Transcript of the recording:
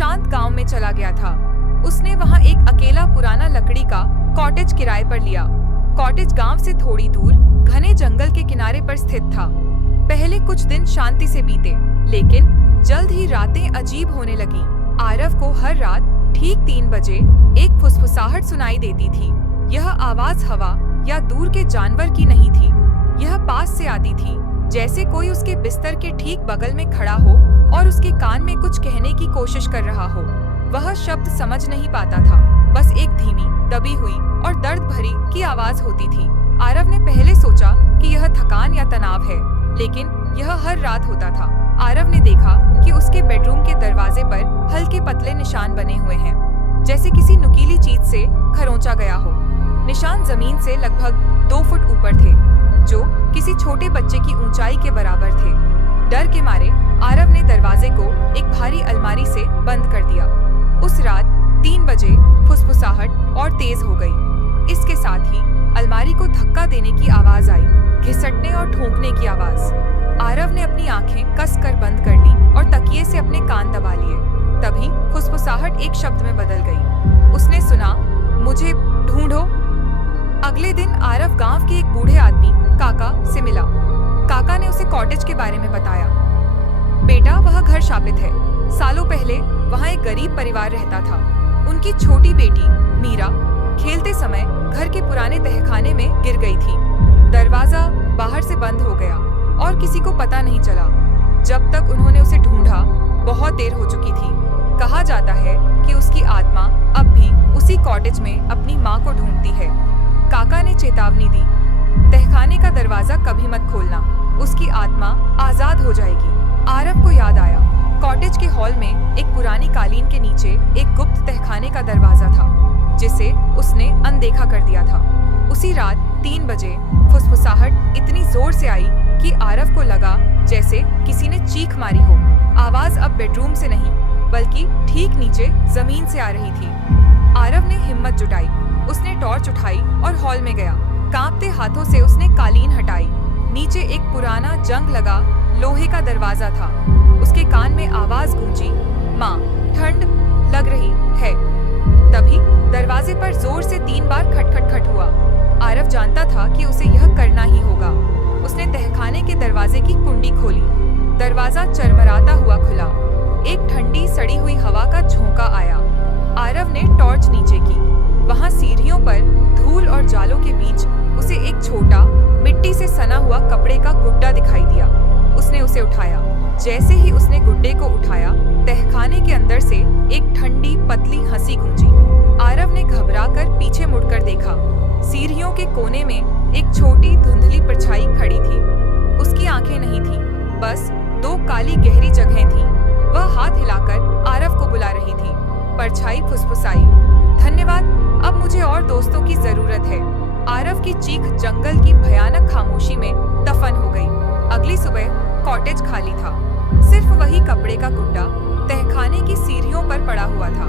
शांत गांव में चला गया था। उसने वहां एक अकेला पुराना लकड़ी का कॉटेज किराए पर लिया। कॉटेज गांव से थोड़ी दूर घने जंगल के किनारे पर स्थित था। पहले कुछ दिन शांति से बीते, लेकिन जल्द ही रातें अजीब होने लगीं। आरव को हर रात ठीक 3 बजे एक फुसफुसाहट सुनाई देती थी। यह आवाज हवा या दूर के जानवर की नहीं थी। यह पास से आती थी, जैसे कोई उसके बिस्तर के ठीक बगल में खड़ा हो और उसके कान में कुछ कहने की कोशिश कर रहा हो। वह शब्द समझ नहीं पाता था, बस एक धीमी, दबी हुई और दर्द भरी की आवाज होती थी। आरव ने पहले सोचा कि यह थकान या तनाव है, लेकिन यह हर रात होता था। आरव ने देखा कि उसके बेडरूम के दरवाजे पर हल्के पतले निशान बने हुए हैं, जैसे किसी नुकीली चीज से खरोंचा गया हो। निशान जमीन से लगभग 2 फुट ऊपर थे, जो किसी छोटे बच्चे की ऊंचाई के बराबर थे। डर के मारे आरव ने दरवाजे को एक भारी अलमारी से बंद कर दिया। उस रात 3 बजे फुसफुसाहट और तेज हो गई। इसके साथ ही अलमारी को धक्का देने की आवाज आई, घिसटने और ठोंकने की आवाज। आरव ने अपनी आंखें कसकर बंद कर ली और तकिए से अपने कान दबा लिए। तभी फुसफुसाहट एक शब्द में बदल गई। उसने सुना, मुझे ढूंढो। अगले दिन आरव गांव के एक बूढ़े आदमी काका से मिला। काका ने उसे कॉटेज के बारे में बताया। बेटा, वह घर शापित है। सालों पहले वहाँ एक गरीब परिवार रहता था। उनकी छोटी बेटी मीरा खेलते समय घर के पुराने तहखाने में गिर गई थी। दरवाजा बाहर से बंद हो गया और किसी को पता नहीं चला। जब तक उन्होंने उसे ढूंढा, बहुत देर हो चुकी थी। कहा जाता है कि उसकी आत्मा अब भी उसी कॉटेज में अपनी माँ को ढूंढती है। काका ने चेतावनी दी, तहखाने का दरवाजा कभी मत खोलना, उसकी आत्मा आजाद हो जाएगी। आरव को याद आया, कॉटेज के हॉल में एक पुरानी कालीन के नीचे एक गुप्त तहखाने का दरवाजा था, जिसे उसने अनदेखा कर दिया था। उसी रात 3 बजे फुसफुसाहट इतनी जोर से आई कि आरव को लगा जैसे किसी ने चीख मारी हो। आवाज अब बेडरूम से नहीं, बल्कि ठीक नीचे जमीन से आ रही थी। आरव ने हिम्मत जुटाई। उसने टॉर्च उठाई और हॉल में गया। कांपते हाथों से उसने कालीन हटाई। नीचे एक पुराना जंग लगा लोहे का दरवाजा था। उसके कान में आवाज गूंजी, माँ, ठंड लग रही है। तभी दरवाजे पर जोर से 3 बार खटखट हुआ। आरव जानता था कि उसे यह करना ही होगा। उसने तहखाने के दरवाजे की कुंडी खोली। दरवाजा चरमराता हुआ खुला। एक ठंडी सड़ी हुई हवा का झोंका आया। आरव ने टॉर्च नीचे की। वहां सीढ़ियों पर धूल और जालों के बीच उसे एक छोटा मिट्टी से सना हुआ कपड़े का गुड्डा दिखाई दिया। उसने उसे उठाया। जैसे ही उसने गुड्डे को उठाया, तहखाने के अंदर से एक ठंडी पतली हंसी गूंजी। आरव ने घबराकर पीछे मुड़कर देखा। सीढ़ियों के कोने में एक छोटी धुंधली परछाई खड़ी थी। उसकी आंखें नहीं थीं, बस 2 काली गहरी जगहें थीं। वह हाथ हिलाकर आरव को बुला रही थी। परछाई फुसफुसाई, धन्यवाद, अब मुझे और दोस्तों की जरूरत है। आरव की चीख जंगल की भयानक खामोशी में दफन हो गई। अगली सुबह कॉटेज खाली था। सिर्फ वही कपड़े का गुड्डा तहखाने की सीढ़ियों पर पड़ा हुआ था।